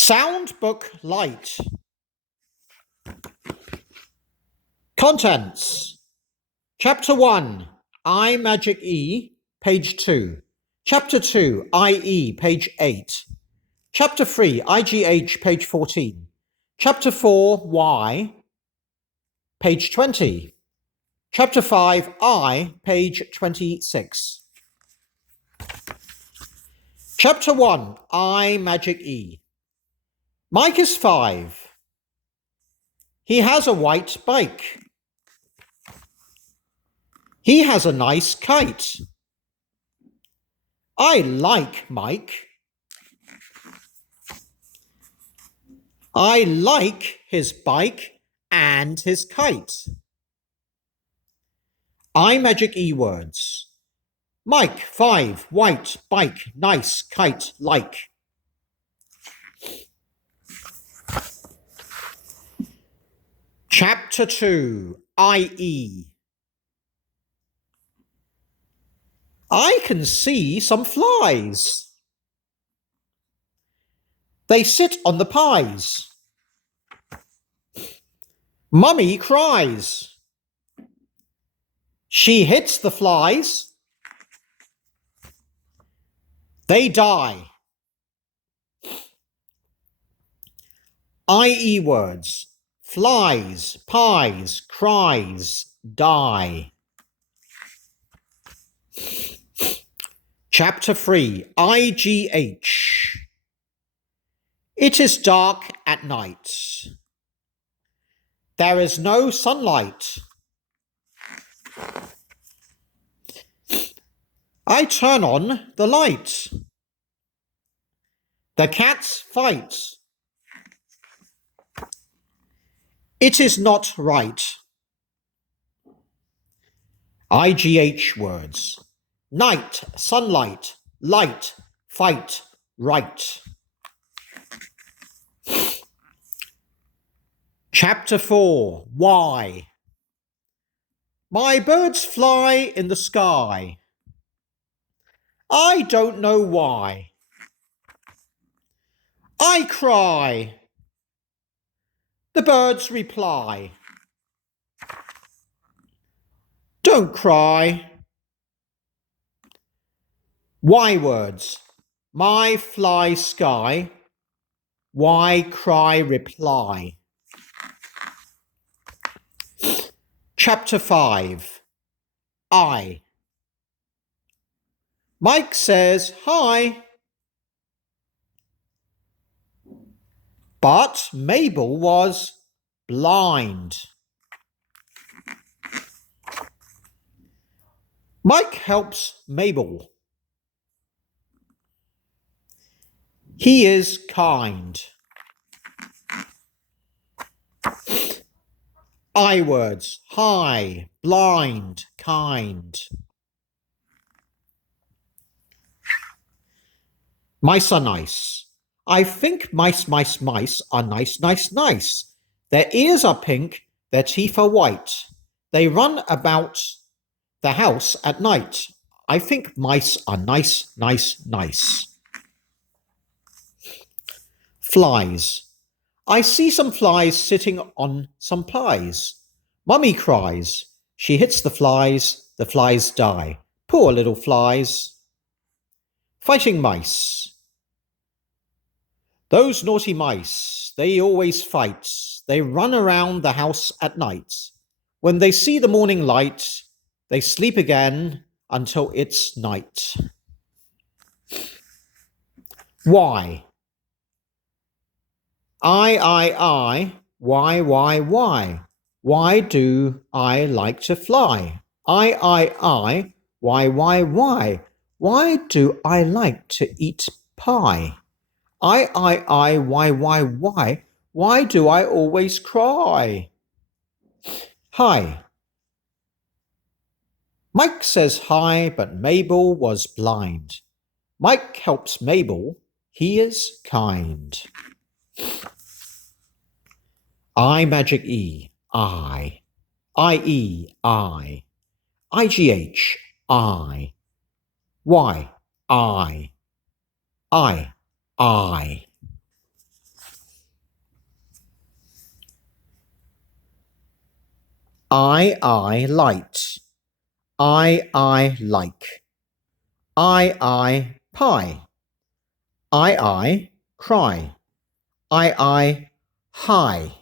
Soundbook Light. Contents. Chapter 1, I Magic E, page 2. Chapter 2, IE, page 8. Chapter 3, IGH, page 14. Chapter 4, Y, page 20. Chapter 5, I, page 26. Chapter 1, I Magic E. Mike is 5. He has a white bike. He has a nice kite. I like Mike. I like his bike and his kite. I Magic E words. Mike, 5, white, bike, nice, kite, like. Chapter 2, IE. I can see some flies. They sit on the pies. Mummy cries. She hits the flies. They die. IE words. Flies, pies, cries, die. Chapter 3, IGH. It is dark at night. There is no sunlight. I turn on the light. The cats fight. It is not right. IGH words. Night, sunlight, light, fight, right. Chapter 4, Y. My birds fly in the sky. I don't know why. I cry. The birds reply. Don't cry. Y words. My fly sky. Why cry reply. Chapter 5, I. Mike says hi. But Mabel was blind. Mike helps Mabel. He is kind. I words. Hi, blind, kind. Mice are nice. I think mice are nice. Their ears are pink, their teeth are white. They run about the house at night. I think mice are nice. Flies. I see some flies sitting on some pies. Mummy cries. She hits the flies die. Poor little flies. Fighting mice. Those naughty mice, they always fight. They run around the house at night. When they see the morning light, they sleep again until it's night. Why? I, why? Why do I like to fly? I, why? Why do I like to eat pie? I, why? Why do I always cry? Hi. Mike says hi, but Mabel was blind. Mike helps Mabel. He is kind. I Magic E, I. IE, I. IGH, I. Y, I. I light. I like. I pie. I cry. I high.